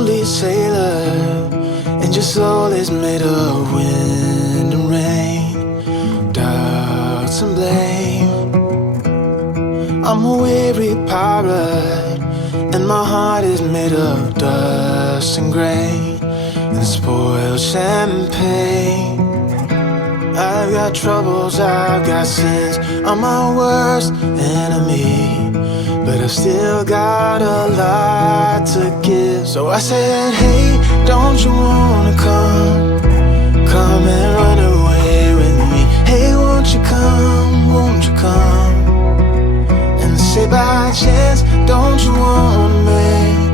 lonely sailor, and your soul is made of wind and rain, doubts and blame. I'm a weary pirate, and my heart is made of dust and grain and spoiled champagne. I've got troubles, I've got sins, I'm my worst enemy, but I've still got a lot to give. So I said, hey, don't you wanna come and run away with me? Hey, won't you come and say by chance, don't you want me?